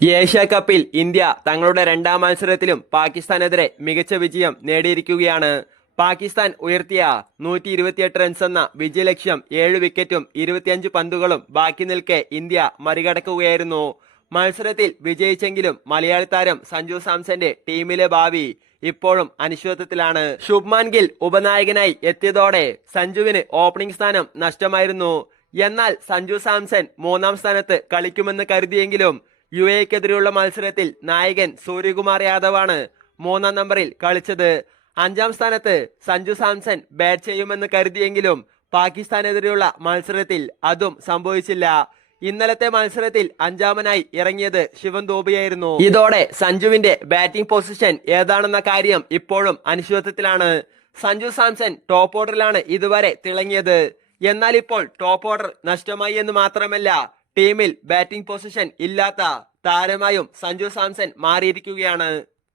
Asia കപ്പിൽ India തങ്ങളുടെ രണ്ടാം മത്സരത്തിലും പാകിസ്ഥാനെതിരെ മികച്ച വിജയം നേടിയിരിക്കുകയാണ്. പാകിസ്ഥാൻ ഉയർത്തിയ നൂറ്റി ഇരുപത്തിയെട്ട് റൺസ് എന്ന വിജയലക്ഷ്യം ഏഴ് വിക്കറ്റും ഇരുപത്തിയഞ്ച് പന്തുകളും ബാക്കി നിൽക്കെ ഇന്ത്യ മറികടക്കുകയായിരുന്നു. മത്സരത്തിൽ വിജയിച്ചെങ്കിലും മലയാളി താരം സഞ്ജു സാംസന്റെ ടീമിലെ ഭാവി ഇപ്പോഴും അനിശ്ചിതത്വത്തിലാണ്. ശുഭ്മാൻ ഗിൽ ഉപനായകനായി എത്തിയതോടെ സഞ്ജുവിന് ഓപ്പണിംഗ് സ്ഥാനം നഷ്ടമായിരുന്നു. എന്നാൽ സഞ്ജു സാംസൺ മൂന്നാം സ്ഥാനത്ത് കളിക്കുമെന്ന് കരുതിയെങ്കിലും യു എക്കെതിരെയുള്ള മത്സരത്തിൽ നായകൻ സൂര്യകുമാർ യാദവാണ് മൂന്നാം നമ്പറിൽ കളിച്ചത്. അഞ്ചാം സ്ഥാനത്ത് സഞ്ജു സാംസൺ ബാറ്റ് ചെയ്യുമെന്ന് കരുതിയെങ്കിലും പാകിസ്ഥാനെതിരെയുള്ള മത്സരത്തിൽ അതും സംഭവിച്ചില്ല. ഇന്നലത്തെ മത്സരത്തിൽ അഞ്ചാമനായി ഇറങ്ങിയത് ശിവൻ ദോബിയായിരുന്നു ഇതോടെ സഞ്ജുവിന്റെ ബാറ്റിംഗ് പൊസിഷൻ ഏതാണെന്ന കാര്യം ഇപ്പോഴും അനിശ്ചിതത്വത്തിലാണ്. സഞ്ജു സാംസൺ ടോപ്പ് ഓർഡറിലാണ് ഇതുവരെ തിളങ്ങിയത്. എന്നാൽ ഇപ്പോൾ ടോപ്പ് ഓർഡർ നഷ്ടമായി എന്ന് മാത്രമല്ല ടീമിൽ ബാറ്റിംഗ് പൊസിഷൻ ഇല്ലാത്ത താരമായും സഞ്ജു സാംസൺ മാറിയിരിക്കുകയാണ്.